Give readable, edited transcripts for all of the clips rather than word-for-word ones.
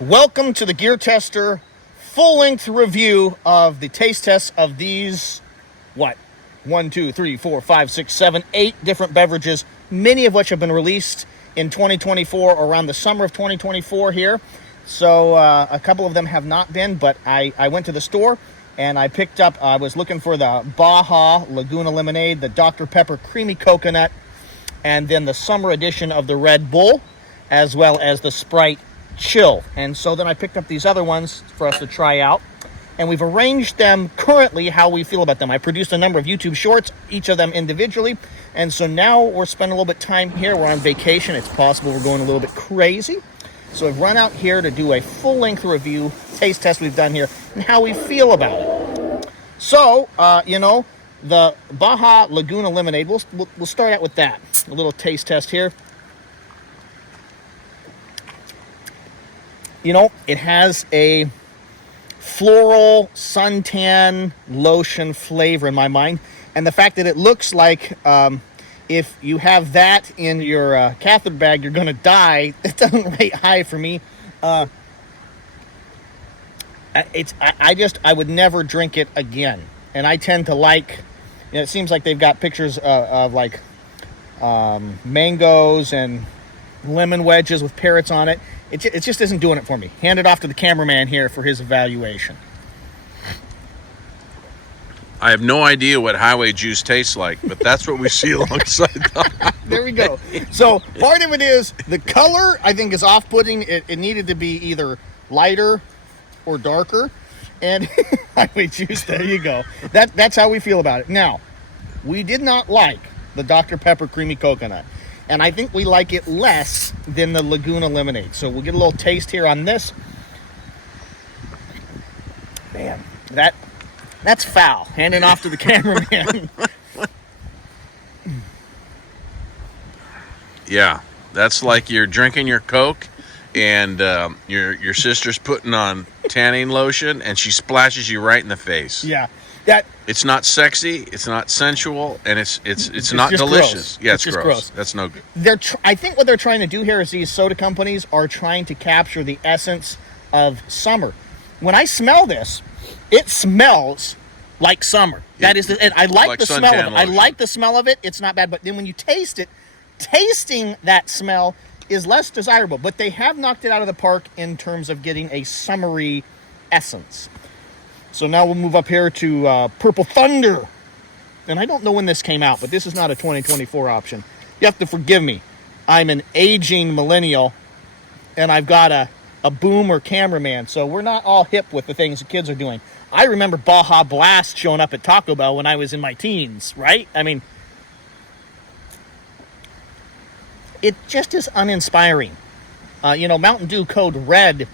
Welcome to the Gear Tester full-length review of the taste tests of these, 1, 2, 3, 4, 5, 6, 7, 8 different beverages, many of which have been released in 2024, around the summer of 2024 here. So a couple of them have not been, but I went to the store and I picked up, I was looking for the Baja Laguna Lemonade, the Dr. Pepper Creamy Coconut, and then the summer edition of the Red Bull, as well as the Sprit Chill. And so then I picked up these other ones for us to try out, and we've arranged them currently how we feel about them. I produced a number of YouTube shorts, each of them individually, and so now we're spending a little bit of time here. We're on vacation. It's possible we're going a little bit crazy, so I've run out here to do a full-length review, taste test we've done here, and how we feel about it. So the Baja Laguna Lemonade, we'll start out with that, a little taste test here. It has a floral suntan lotion flavor in my mind. And the fact that it looks like if you have that in your catheter bag, you're going to die, it doesn't rate high for me. I would never drink it again. And I tend to like, it seems like they've got pictures of like mangoes and lemon wedges with parrots on it. It just isn't doing it for me. Hand it off to the cameraman here for his evaluation. I have no idea what highway juice tastes like, but that's what we see alongside that. There we go. So part of it is the color, I think, is off-putting. It needed to be either lighter or darker. And highway juice, there you go. That's how we feel about it. Now, we did not like the Dr. Pepper Creamy Coconut. And I think we like it less than the Laguna Lemonade. So we'll get a little taste here on this. Man, that's foul. Handing off to the cameraman. Yeah, that's like you're drinking your Coke and your sister's putting on tanning lotion and she splashes you right in the face. Yeah. It's not sexy, it's not sensual, and it's not delicious. Gross. Yeah, it's just gross. That's no good. I think what they're trying to do here is these soda companies are trying to capture the essence of summer. When I smell this, it smells like summer. That is, and I like the smell of it. I like the smell of it. It's not bad, but then when you taste it, tasting that smell is less desirable. But they have knocked it out of the park in terms of getting a summery essence. So now we'll move up here to Purple Thunder. And I don't know when this came out, but this is not a 2024 option. You have to forgive me. I'm an aging millennial, and I've got a boomer cameraman, so we're not all hip with the things the kids are doing. I remember Baja Blast showing up at Taco Bell when I was in my teens, right? I mean, it just is uninspiring. Mountain Dew Code Red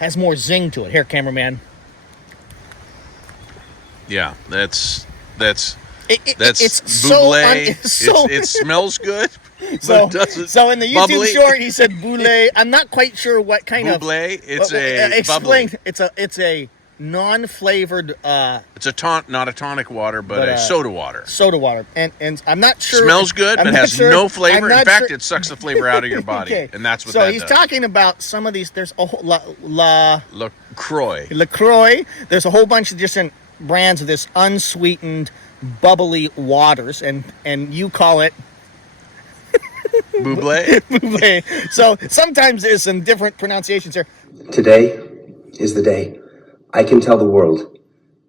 has more zing to it. Here, cameraman. Yeah, that's it's bubbly. so it smells good. So in the YouTube bubbly. short, he said boule. I'm not quite sure what kind bubbly. of It's a bubbly. It's a non-flavored. It's not a tonic water, but a soda water. Soda water, and I'm not sure. Smells good, but has no flavor. In fact, sure. it sucks the flavor out of your body, Okay. and that's what. So that he's does. talking about some of these. There's a whole LaCroix. There's a whole bunch of different brands of this unsweetened, bubbly waters, and you call it Buble. Buble. So sometimes there's some different pronunciations here. Today is the day I can tell the world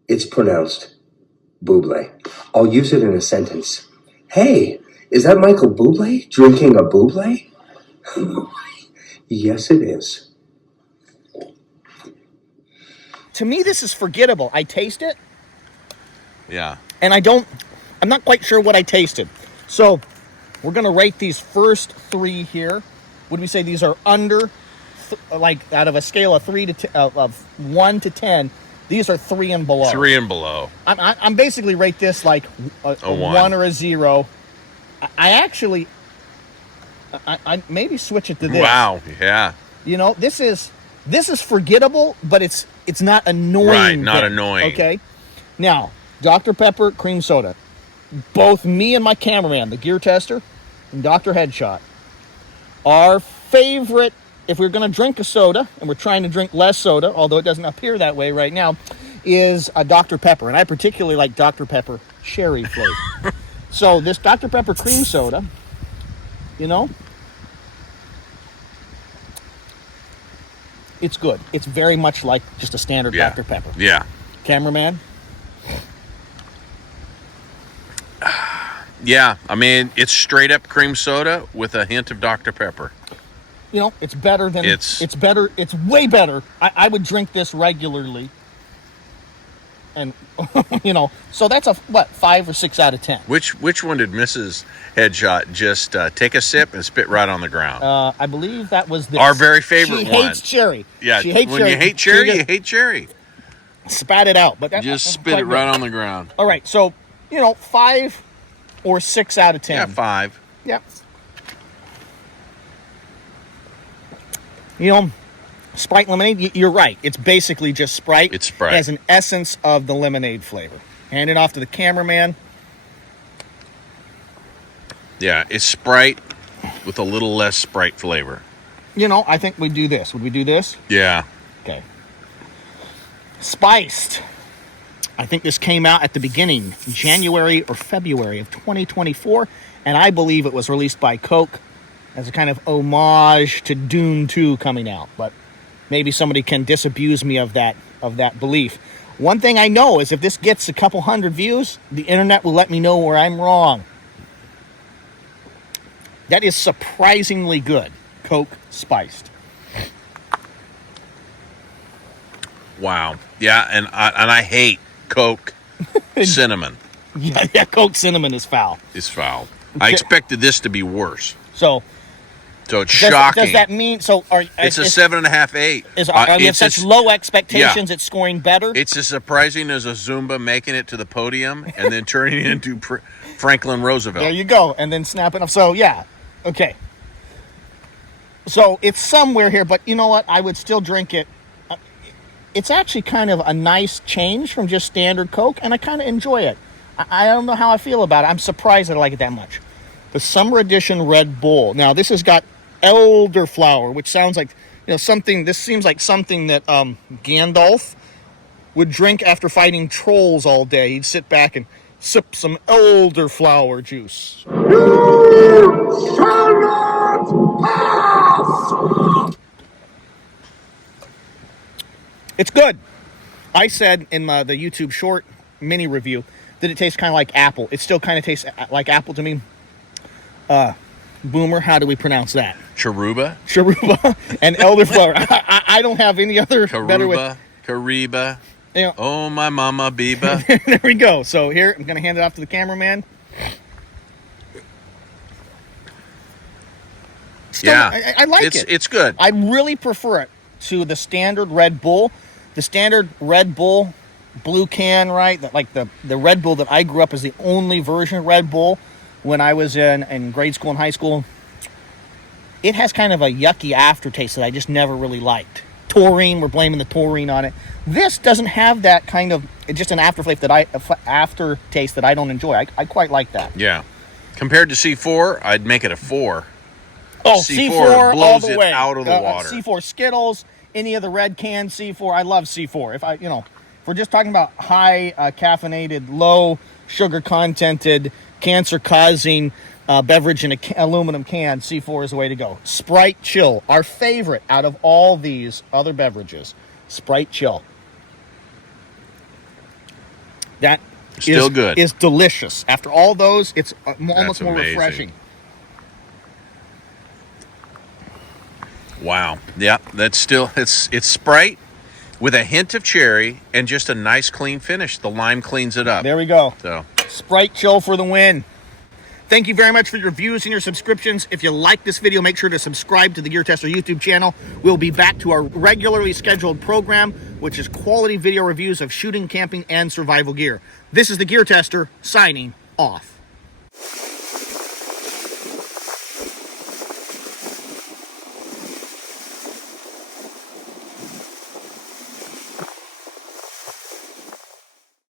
it's pronounced Buble. I'll use it in a sentence. Hey, is that Michael Bublé drinking a Buble? Yes, it is. To me, this is forgettable. I taste it. Yeah. And I'm not quite sure what I tasted. So we're going to rate these first three here. Would we say these are under, out of a scale of 1 to 10, these are 3 and below. 3 and below. I'm basically rate this like a 1 or a 0. I maybe switch it to this. Wow. Yeah. This is forgettable, but it's not annoying. Right, not annoying. Okay. Now, Dr. Pepper cream soda. Both me and my cameraman, the gear tester, and Dr. Headshot, our favorite if we're going to drink a soda, and we're trying to drink less soda, although it doesn't appear that way right now, is a Dr. Pepper. And I particularly like Dr. Pepper cherry flavor. So this Dr. Pepper cream soda, you know, it's good. It's very much like just a standard Dr. Pepper. Yeah. Cameraman? Yeah, I mean, it's straight up cream soda with a hint of Dr. Pepper. You know, it's better than... It's better. It's way better. I would drink this regularly. And, you know, so that's a, 5 or 6 out of 10. Which one did Mrs. Headshot just take a sip and spit right on the ground? I believe that was this. Our very favorite one. She hates cherry. Yeah, she hates when cherry. you hate cherry, you hate cherry. Spat it out. But just spit it right on the ground. All right, so, you know, 5 or 6 out of 10. Yeah, 5. Yep. You know, Sprite Lemonade, you're right. It's basically just Sprite. It's Sprite. It has an essence of the lemonade flavor. Hand it off to the cameraman. Yeah, it's Sprite with a little less Sprite flavor. You know, I think we do this. Would we do this? Yeah. Okay. Spiced. I think this came out at the beginning, January or February of 2024, and I believe it was released by Coke as a kind of homage to Dune 2 coming out, but maybe somebody can disabuse me of that belief. One thing I know is if this gets a couple hundred views, the internet will let me know where I'm wrong. That is surprisingly good. Coke Spiced. Wow. Yeah, and I hate Coke cinnamon. Yeah, Coke cinnamon is foul. It's foul. I expected this to be worse. So it's shocking. Does that mean it's a 7.5, 8? Are we have such low expectations? It's scoring better. It's as surprising as a Zumba making it to the podium and then turning into Franklin Roosevelt. There you go, and then snapping up. So yeah, okay. So it's somewhere here, but you know what? I would still drink it. It's actually kind of a nice change from just standard Coke, and I kind of enjoy it. I don't know how I feel about it. I'm surprised that I like it that much. The Summer Edition Red Bull. Now, this has got elderflower, which sounds like, you know, something. This seems like something that Gandalf would drink after fighting trolls all day. He'd sit back and sip some elderflower juice. You shall not pass! It's good. I said in the YouTube short mini review that it tastes kind of like apple. It still kind of tastes like apple to me. Boomer, how do we pronounce that? Curuba and elderflower. I don't have any other better with Curuba. You know, oh, my mama Biba. There we go. So here, I'm going to hand it off to the cameraman. Still, yeah. I like it. It's good. I really prefer it to the standard Red Bull. The standard Red Bull blue can, right? The Red Bull that I grew up as the only version of Red Bull when I was in grade school and high school. It has kind of a yucky aftertaste that I just never really liked. Taurine, we're blaming the taurine on it. This doesn't have that kind of, it's just an aftertaste that I don't enjoy. I quite like that. Yeah. Compared to C4, I'd make it a 4. Oh, C4 blows all the it way. out of the water. C4 Skittles, any of the red cans, C4. I love C4. If we're just talking about high caffeinated, low sugar contented, cancer-causing beverage in an aluminum can, C4 is the way to go. Sprite Chill, our favorite out of all these other beverages. Sprite Chill. That still good. Is delicious. After all those, it's almost more amazing. refreshing. Wow. Yeah, that's still, it's Sprite with a hint of cherry and just a nice clean finish. The lime cleans it up. There we go. So Sprite Chill for the win. Thank you very much for your views and your subscriptions. If you like this video, make sure to subscribe to the Gear Tester YouTube channel. We'll be back to our regularly scheduled program, which is quality video reviews of shooting, camping, and survival gear. This is the Gear Tester, signing off.